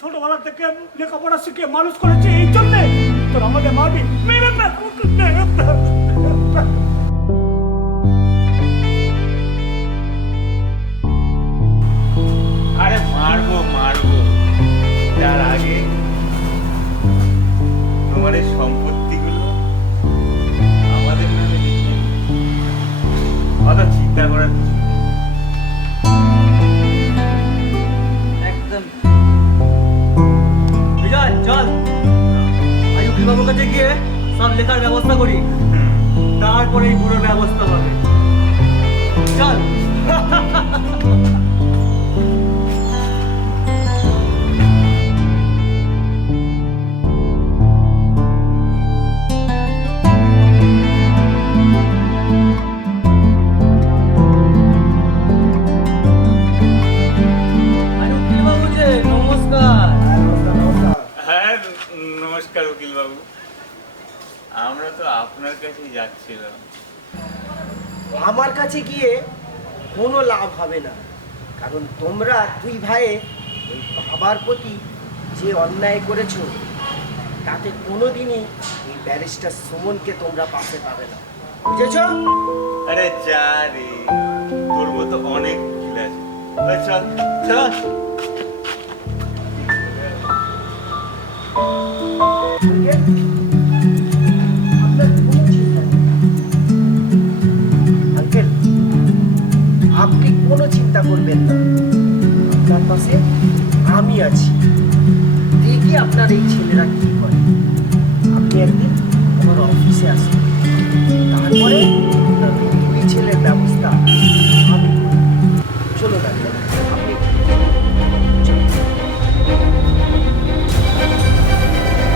ছোটবেলা থেকে লেখাপড়া শিখে মানুষ করেছি এই জন্যে তোর আমাদের মারবি? মেরে ফেল, ওকে মেরে ফেল। আরে মারবো মারবো, তার আগে তোমার এই সম্পত্তিগুলো আমাদের নামে লিখে অত চিন্তা করার কিছু নেই। একদম বিজয় চল আজ উকিল বাবুর কাছে গিয়ে সব লেখার ব্যবস্থা করি, তারপরে এই পুরো ব্যবস্থা হবে। চল হ্যাঁ নমস্কার উকিল বাবু, আমরা তো আপনার কাছেই যাচ্ছিলাম। আমার কাছে গিয়ে কোনো লাভ হবে না, কারণ তোমরা দুই ভাইয়ে ওই বাবার প্রতি যে অন্যায় করেছো তাতে কোনোদিনই এই ব্যারিস্টার সুমনকে তোমরা পাশে পাবে না, বুঝেছ? আরে যা রে, তোর মতো অনেক উকিল আছে। ওই চল চল। আপনার কোনো চিন্তা নেই আঙ্কেল, আপনি কোনো চিন্তা করবেন না, আপনার পাশে আমি আছি। দেখি আপনার এই ছেলেরা কি করে, আপনি একদিন